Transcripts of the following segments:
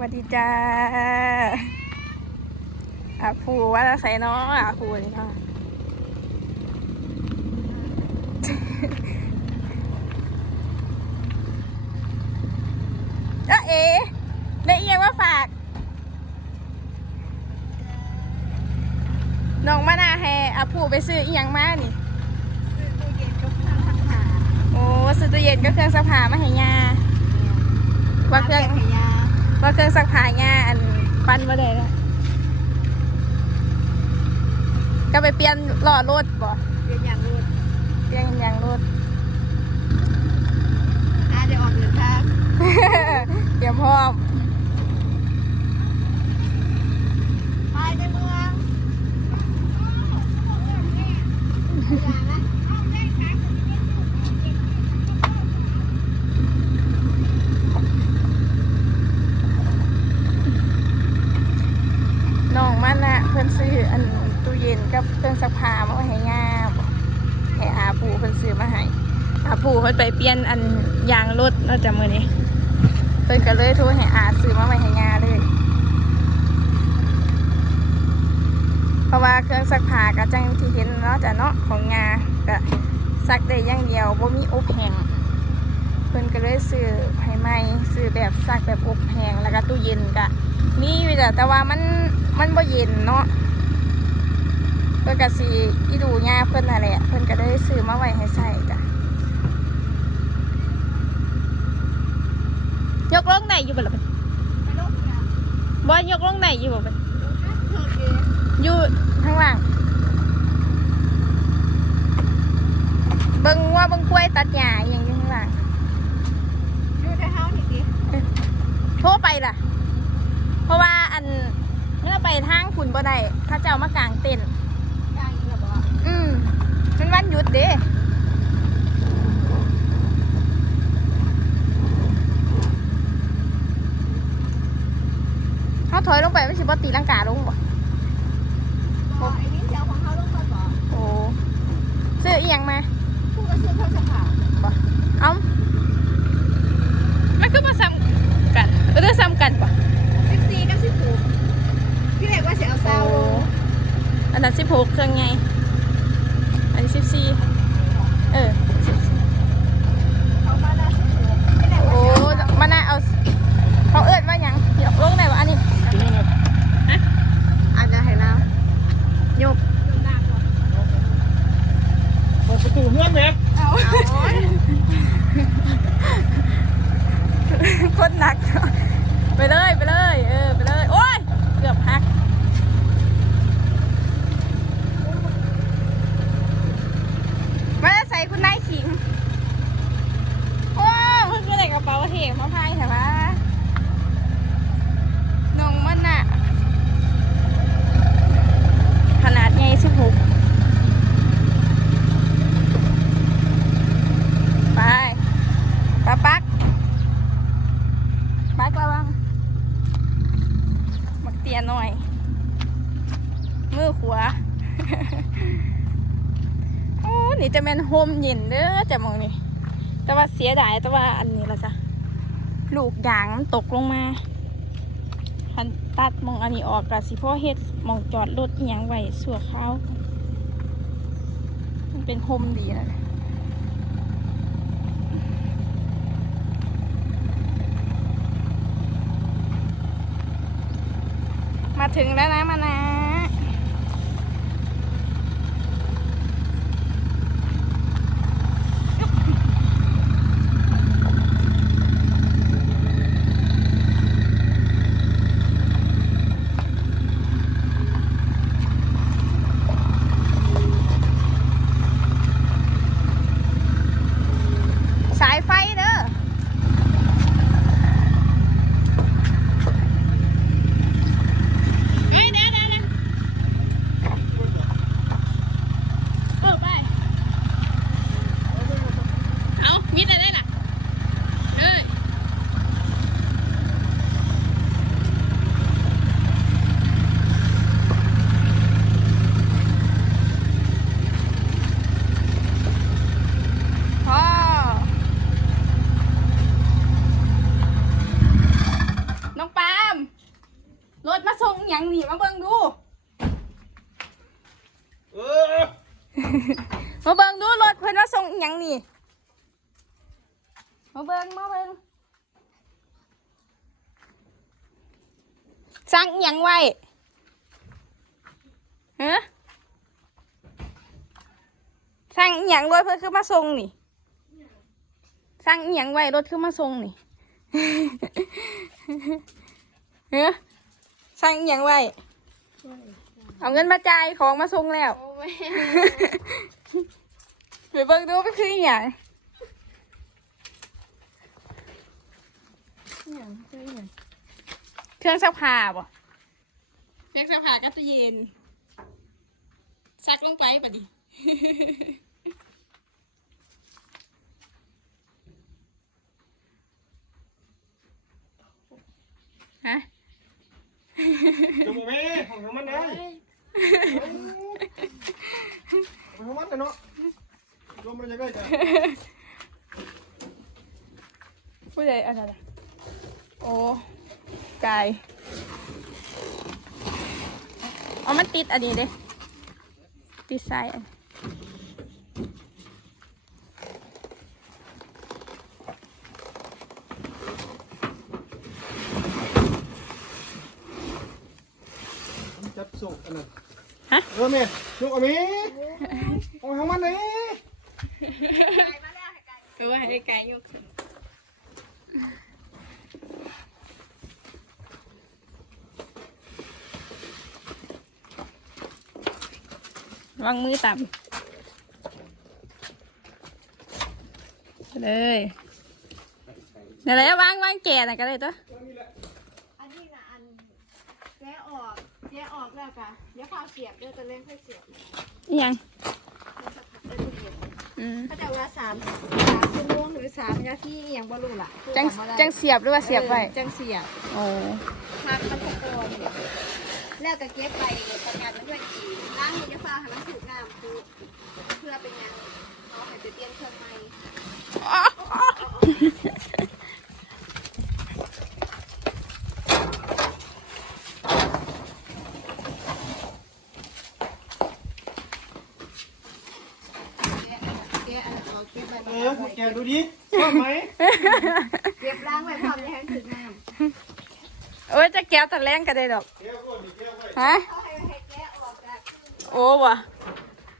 วัสดีจ้าอาผูว่าจะใส่น้องอาผูนี่เนาะเอ๊ะเอ๋ได้เอียงว่าฝาก น้องมานาแฮอาผูไปซื้อเอียงมานี่ตู้เย็นก็เครื่องซักผ้าโอ้ซื้อตู้เย็นก็เครื่องซักผ้ามาให้ยาว่าเครื่องขยา ว่าเครื่องซักผ้ายาอันปั้นมาได้แล้วก็ไปเปลี่ยนหล่อรถบ่เรียนอย่างรูดเปลี่ยนยางรถอาเดี๋ยวออกเดินทางเตรียมพร้อมไปในเมืองอย่างละ น้องมันนะเพิ่นซื้ออันตู้เย็น กับเครื่องซักผ้ามาไว้ให้ย่าบ่ให้อาปูเพิ่นซื้อมาให้อาปูเพิ่นไปเปลี่ยนอันยางรถเนอกจากมื้อนี้เพิ่นก็เลยโทรให้อาซื้อมาไว้ให้ย่าเลย เพราะว่าเครื่องซักผ้าก็จังที่เห็นเนาะจ้ะเนาะของยาก็ซักได้อย่างเดียวบ่มีอบแห้งเพิ่นก็เลยซื้อให้ใหม่ซื้อแบบซักแบบอบแห้งแล้วก็ตู้เย็นก็มีอยู่จ้ะแต่ว่ามันมันบ่เย็นเนาะเพิ่นก็สิอีดูยาเพิ่นนั่นแหละเพิ่นก็เลยซื้อมาไว้ให้ใส่จ้ะยกลงได้อยู่บ่ล่ะบัดไปลบเนี่ยบ่ยกลงได้อยู่บ่บัดเธอเองอยู่ข้างล่างเบิ่งว่าเบิ่งกล้วยตัดหญ้าอหย่างอยู่ข้างล่างอยู่ในเฮานี่ดิโทรไปล่ะ เพราะว่าอันเมื่อไปทางขุนบ่ได้ถ้าเจ้ามากางเต็นท์ได้อีกแล้วบ อกอืมมันวันหยุดเด้เขาถอยลงไปไม่ใช่บ่ตีลังกาลงบ่บอกไอ้นี่เจ้าของเขาลงมาบอกโอ้ซื้ออีหยังมาผู้ก็ซื้อเครื่องซักผ้าบ่เอ้ามันคือมาซ้ำกันเออซ้ำกันป่ะสิบสี่กับสิบหกพี่เล็กว่าจะเอาซาวลงอันนั้นสิบหกเครื่องไง อันนี้สิบสี่เออ14 เขามาแล้วสิบหกพี่เล็ก โอ้ ว่าจะเอา มันน่าเอา เขาเอิ้นว่าหยังเดี๋ยวลงไหนวะอันนี้ อาจจะเห็นแล้ว โยก เปิดประตูเงื่อนไหม เอา โคตรหนัก ไปเลยไปเลย เออไปเลย โอ้ย เกือบหัก มาใส่คุณนายขิง โอ้เพิ่งก็ได้กระเป๋าเหงมาพายแต่ว่าน้องมันน่ะ ขนาดใหญ่ สิบหกไปปะปักปักระวังมักเตียหน่อย มือขวาโอ้นี่จะเป็นโฮมเย็นเด้อจะมองนี่แต่ว่าเสียดายแต่ว่าอันนี้ละจ้ะลูกยางมันตกลงมา คันตัดมองอันนี้ออกกับสิพ่อเฮ็ดมองจอดรถอหยังไว้สัวข้าวมันเป็นโฮมดีนะมาถึงแล้วนะมานะ มิดอะได้ล่ะเอ้ยรถมาส่งอย่างนี่มาเบิ่งดู มาเบิ่งดูรถเพื่อนมาส่งอย่างนี่ มาเบิ่งมาเบิ่งสั่งอิหยังไว้ฮะสั่งอิหยังรถเพิ่นคือมาส่งนี่สั่งอิหยังไว้รถคือมาส่งนี่ฮะสั่งอิหยังไว้เอาเงินมาจ่ายของมาส่งแล้วโอ้แม่ไปเบิ่งดูมันคืออหย่าง อหย่างคืออหย่างเครื่องซักผ้าบ่เครื่องซักผ้าก็ตู้เย็น ซักลงไปปะดิ ฮะ จมูกแม่ของของมันได้ของมันแต่เนาะรวมมันจะได้จ้ะผู้ใดอันนั้น อะโอ้กายเอามันติดอันนี้เด้ติดสายอันจับส่งอันนั้นฮะเออแม่ยกเอาแม่ของของมันนี่ก็ว่าให้ไกลยก วางมือต่ำเลยนั่นแหละวางวางแก่น่ะก็เลยตัวอันนี้นะอันแกะออกแกะออกแล้วกะเดี๋ยวพาเสียบเดี๋ยวจะเล่นค่อยเสียบอิหยังเดี๋ยวจะเสียบอืมเขาจะว่าสามสามชั่วโมงหรือสามนาทีอหย่างบ่รู้ล่ะจังจังเสียบหรือว่าเสียบไว้ออจังเสียบโอ้ พักมันสะกอน แล้วก็เก็บไปประกันมันด้วยอีกล้างให้เดี๋ยวฟ้าให้มันถูกน้ำคือเพื่อเป็นหยังเอาให้ไปเปลี่ยนเครื่องใหม่แกะอันนั้นออกเก็บไว้เออได้แกดูดิชอบไหมเก็บล้างไว้พร้อมจะให้มันถึงน้ำเอ้ยจะแก้วตะแรงก็ได้ดอก ฮะเขาให้ให้แกะออกจากโอ้วะ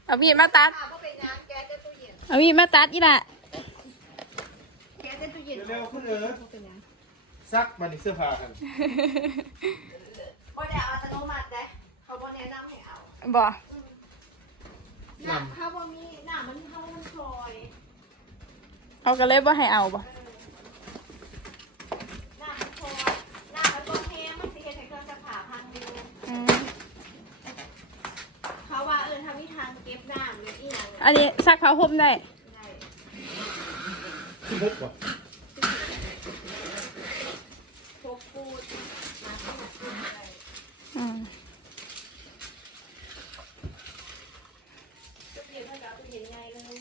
เอามีดมาตัดข้าวก็เป็นน้ำแกะจะตู้เย็นเอามีดมาตัดอีละแกะจะตู้เย็นเร็วๆคุณเออเป็นหยังซักบันนี้เสื้อผ้ากันบ่ได้เอาอัตโนมัติเด้เขาบ่แนะนำให้เอาบ่น้ำข้าวบ่มีน้ำมันเข้ามันคลอยเขาก็เลยบ่ให้เอาบ่ น้ำมันคลอยน้ำมันบ่แห้งมันสิเฮ็ดให้เครื่องซักผ้าพังอยู่ อืม เขาว่าเออถ้ามีทางเก็บน้ำหรื อันนี้ซักผ้าห่มได้ได้ที่มุกว่ะพวกฟูดน้ำที่มันขึ้นได้อืมตู้เย็นเท่ากับตู้เย็นใหญ่เลย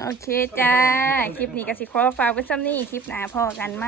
โอเคจ้า คลิปนี้ก็สิขอฝากไว้ซ้ำนี่คลิปหน้าพอกันไหม